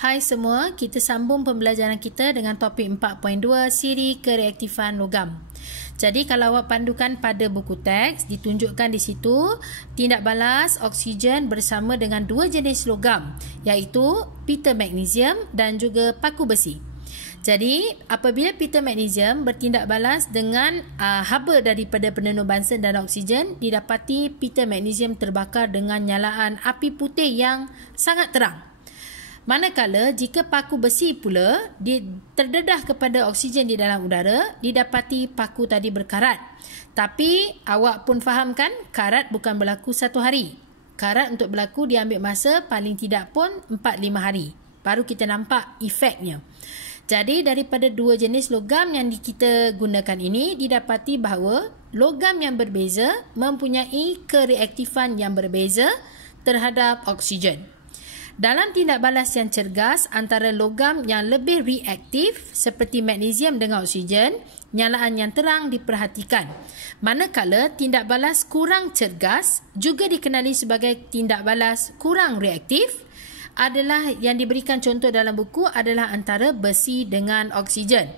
Hai semua, kita sambung pembelajaran kita dengan topik 4.2 siri kereaktifan logam. Jadi kalau awak pandukan pada buku teks, ditunjukkan di situ tindak balas oksigen bersama dengan dua jenis logam, iaitu pita magnesium dan juga paku besi. Jadi apabila pita magnesium bertindak balas dengan haba daripada penenuh bansen dan oksigen, didapati pita magnesium terbakar dengan nyalaan api putih yang sangat terang. Manakala jika paku besi pula terdedah kepada oksigen di dalam udara, didapati paku tadi berkarat. Tapi awak pun fahamkan, karat bukan berlaku satu hari. Karat untuk berlaku diambil masa paling tidak pun 4-5 hari. Baru kita nampak efeknya. Jadi daripada dua jenis logam yang kita gunakan ini, didapati bahawa logam yang berbeza mempunyai kereaktifan yang berbeza terhadap oksigen. Dalam tindak balas yang cergas antara logam yang lebih reaktif seperti magnesium dengan oksigen, nyalaan yang terang diperhatikan. Manakala tindak balas kurang cergas juga dikenali sebagai tindak balas kurang reaktif adalah yang diberikan contoh dalam buku adalah antara besi dengan oksigen.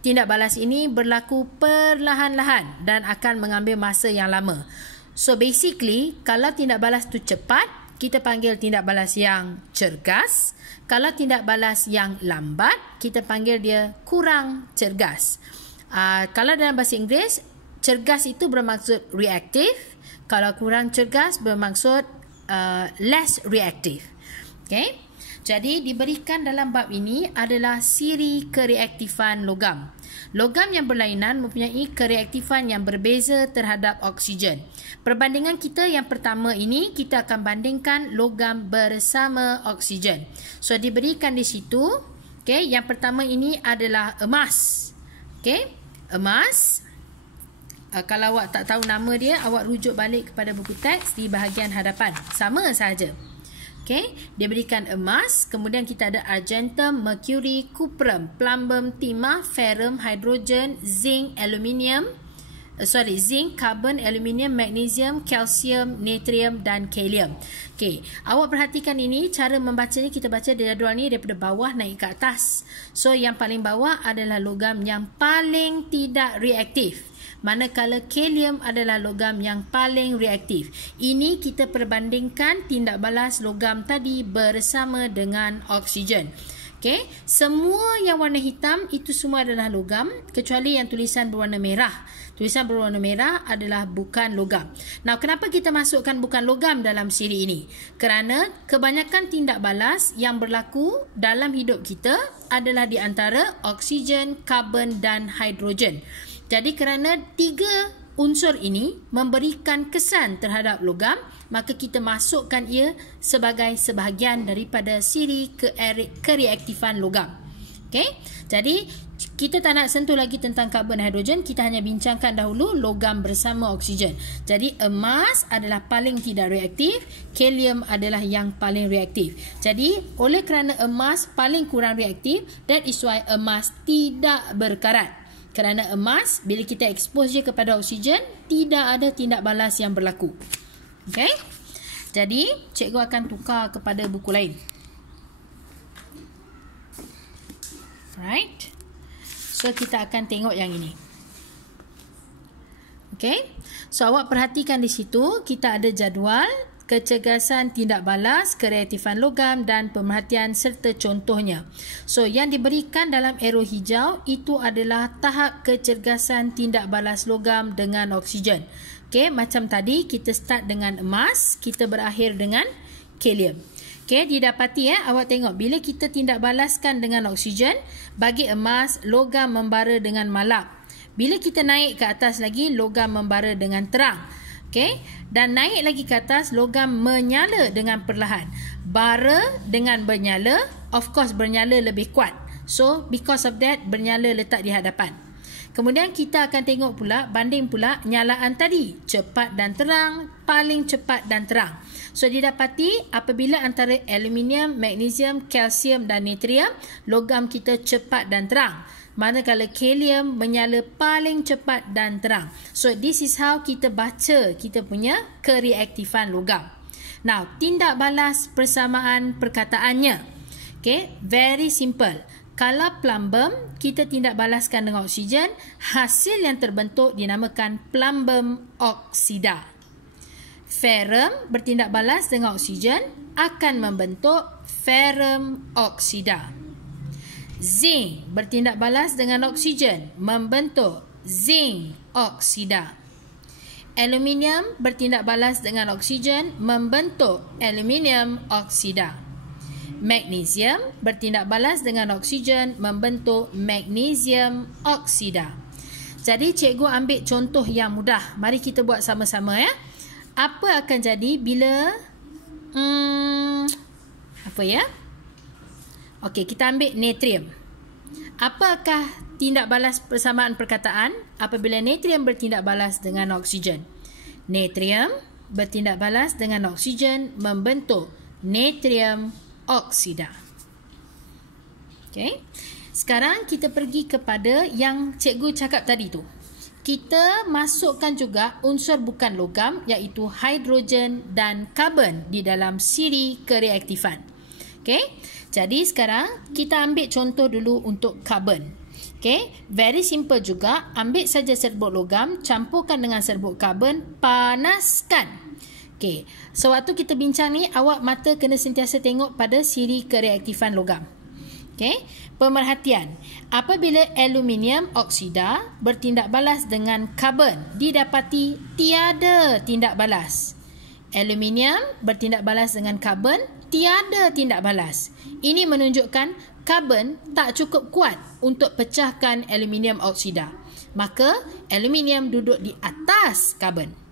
Tindak balas ini berlaku perlahan-lahan dan akan mengambil masa yang lama. So basically, kalau tindak balas tu cepat, kita panggil tindak balas yang cergas. Kalau tindak balas yang lambat, kita panggil dia kurang cergas. Kalau dalam bahasa Inggeris, cergas itu bermaksud reaktif. Kalau kurang cergas bermaksud less reaktif. Okay? Jadi diberikan dalam bab ini adalah siri kereaktifan logam. Logam yang berlainan mempunyai kereaktifan yang berbeza terhadap oksigen. Perbandingan kita yang pertama ini, kita akan bandingkan logam bersama oksigen. So diberikan di situ, okay, yang pertama ini adalah emas. Okay, emas. Kalau awak tak tahu nama dia, awak rujuk balik kepada buku teks di bahagian hadapan. Sama sahaja. Okay, dia berikan emas, kemudian kita ada argentum, mercury, cuprum, plumbum, timah, ferrum, hidrogen, zinc, zinc, carbon, aluminium, magnesium, calcium, natrium dan kalium. Okay, awak perhatikan ini, cara membacanya kita baca jadual ni daripada bawah naik ke atas. So yang paling bawah adalah logam yang paling tidak reaktif. Manakala kalium adalah logam yang paling reaktif. Ini kita perbandingkan tindak balas logam tadi bersama dengan oksigen. Okay. Semua yang warna hitam itu semua adalah logam kecuali yang tulisan berwarna merah. Tulisan berwarna merah adalah bukan logam. Now, kenapa kita masukkan bukan logam dalam siri ini? Kerana kebanyakan tindak balas yang berlaku dalam hidup kita adalah di antara oksigen, karbon dan hidrogen. Jadi kerana tiga unsur ini memberikan kesan terhadap logam, maka kita masukkan ia sebagai sebahagian daripada siri kereaktifan logam. Okay? Jadi kita tak nak sentuh lagi tentang karbon dan hidrogen, kita hanya bincangkan dahulu logam bersama oksigen. Jadi emas adalah paling tidak reaktif, kalium adalah yang paling reaktif. Jadi oleh kerana emas paling kurang reaktif, that is why emas tidak berkarat. Kerana emas, bila kita expose je kepada oksigen, tidak ada tindak balas yang berlaku. Okay? Jadi, cikgu akan tukar kepada buku lain. Alright. So, kita akan tengok yang ini. Okay? So, awak perhatikan di situ, kita ada jadual kecergasan tindak balas, kereaktifan logam dan pemerhatian serta contohnya. So, yang diberikan dalam arrow hijau itu adalah tahap kecergasan tindak balas logam dengan oksigen. Okay, macam tadi kita start dengan emas, kita berakhir dengan kalium. Okay, didapati awak tengok bila kita tindak balaskan dengan oksigen, bagi emas, logam membara dengan malap. Bila kita naik ke atas lagi, logam membara dengan terang. Okay? Dan naik lagi ke atas, logam menyala dengan perlahan. Bara dengan bernyala, of course bernyala lebih kuat. So, because of that, bernyala letak di hadapan. Kemudian kita akan tengok pula, banding pula nyalaan tadi. Cepat dan terang, paling cepat dan terang. So, didapati apabila antara aluminium, magnesium, kalsium dan natrium, logam kita cepat dan terang. Manakala kalium menyala paling cepat dan terang. So, this is how kita baca kita punya kereaktifan logam. Now, tindak balas persamaan perkataannya. Okay, very simple. Kalau plumbum kita tindak balaskan dengan oksigen, hasil yang terbentuk dinamakan plumbum oksida. Ferrum bertindak balas dengan oksigen akan membentuk ferrum oksida. Zinc bertindak balas dengan oksigen membentuk zinc oksida. Aluminium bertindak balas dengan oksigen membentuk aluminium oksida. Magnesium bertindak balas dengan oksigen membentuk magnesium oksida. Jadi cikgu ambil contoh yang mudah. Mari kita buat sama-sama ya. Apa akan jadi bila apa ya? Okey, kita ambil natrium. Apakah tindak balas persamaan perkataan apabila natrium bertindak balas dengan oksigen? Natrium bertindak balas dengan oksigen membentuk natrium oksida. Okey. Sekarang kita pergi kepada yang cikgu cakap tadi tu. Kita masukkan juga unsur bukan logam iaitu hidrogen dan karbon di dalam siri kereaktifan. Okey. Jadi sekarang kita ambil contoh dulu untuk karbon. Okey, very simple juga. Ambil saja serbuk logam, campurkan dengan serbuk karbon, panaskan. Okey, sewaktu kita bincang ni, awak mata kena sentiasa tengok pada siri kereaktifan logam. Okey, pemerhatian. Apabila aluminium oksida bertindak balas dengan karbon, didapati tiada tindak balas. Aluminium bertindak balas dengan karbon, tiada tindak balas. Ini menunjukkan karbon tak cukup kuat untuk pecahkan aluminium oksida. Maka, aluminium duduk di atas karbon.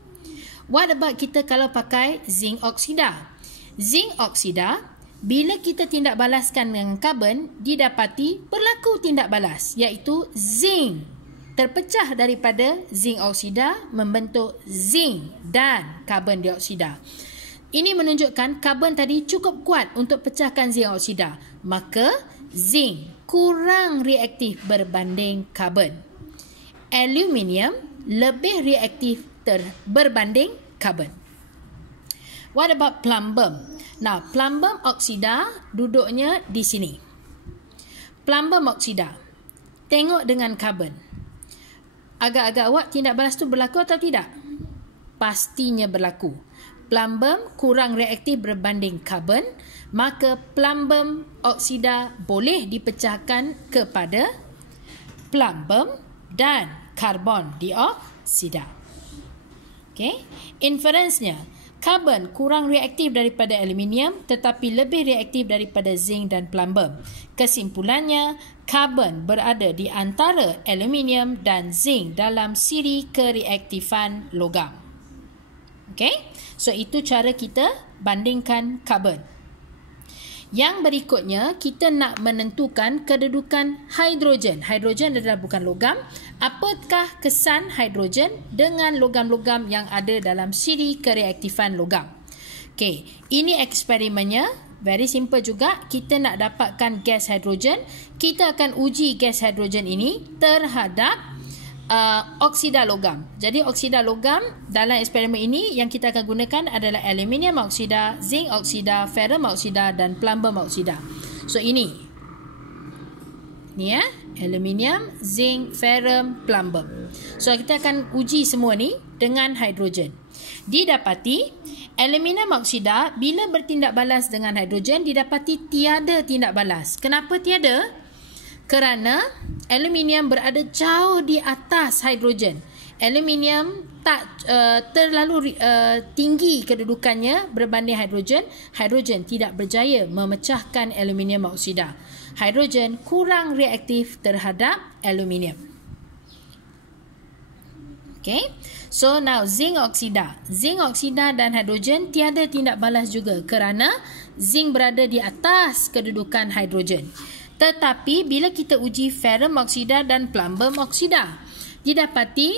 What about kita kalau pakai zinc oksida? Zinc oksida, bila kita tindak balaskan dengan karbon, didapati berlaku tindak balas, iaitu zinc terpecah daripada zinc oksida membentuk zinc dan karbon dioksida. Ini menunjukkan karbon tadi cukup kuat untuk pecahkan zinc oksida. Maka, zinc kurang reaktif berbanding karbon. Aluminium lebih reaktif berbanding karbon. What about plumbum? Nah, plumbum oksida duduknya di sini. Plumbum oksida. Tengok dengan karbon. Agak-agak awak tindak balas tu berlaku atau tidak? Pastinya berlaku. Plumbum kurang reaktif berbanding karbon, maka plumbum oksida boleh dipecahkan kepada plumbum dan karbon dioksida. Okay. Inferensnya, karbon kurang reaktif daripada aluminium tetapi lebih reaktif daripada zinc dan plumbum. Kesimpulannya, karbon berada di antara aluminium dan zinc dalam siri kereaktifan logam. Okay. So, itu cara kita bandingkan karbon. Yang berikutnya, kita nak menentukan kedudukan hidrogen. Hidrogen adalah bukan logam. Apakah kesan hidrogen dengan logam-logam yang ada dalam siri kereaktifan logam? Okey, ini eksperimennya. Very simple juga. Kita nak dapatkan gas hidrogen. Kita akan uji gas hidrogen ini terhadap oksida logam. Jadi oksida logam dalam eksperimen ini yang kita akan gunakan adalah aluminium oksida, zinc oksida, ferrum oksida dan plumbum oksida. So ini ya, aluminium, zinc, ferrum, plumbum. So kita akan uji semua ni dengan hidrogen. Didapati aluminium oksida bila bertindak balas dengan hidrogen didapati tiada tindak balas. Kenapa tiada? Kerana aluminium berada jauh di atas hidrogen. Aluminium tak terlalu tinggi kedudukannya berbanding hidrogen. Hidrogen tidak berjaya memecahkan aluminium oksida. Hidrogen kurang reaktif terhadap aluminium. Okay. So now zinc oksida. Zinc oksida dan hidrogen tiada tindak balas juga kerana zinc berada di atas kedudukan hidrogen. Tetapi bila kita uji ferrum oksida dan plumbum oksida, didapati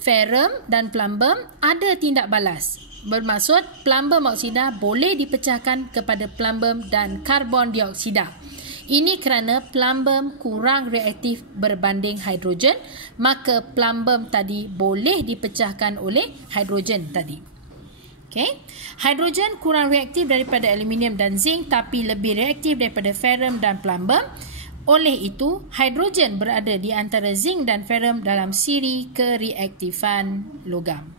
ferrum dan plumbum ada tindak balas. Bermaksud plumbum oksida boleh dipecahkan kepada plumbum dan karbon dioksida. Ini kerana plumbum kurang reaktif berbanding hidrogen, maka plumbum tadi boleh dipecahkan oleh hidrogen tadi. Okay. Hidrogen kurang reaktif daripada aluminium dan zinc tapi lebih reaktif daripada ferrum dan plumbum. Oleh itu, hidrogen berada di antara zinc dan ferrum dalam siri kereaktifan logam.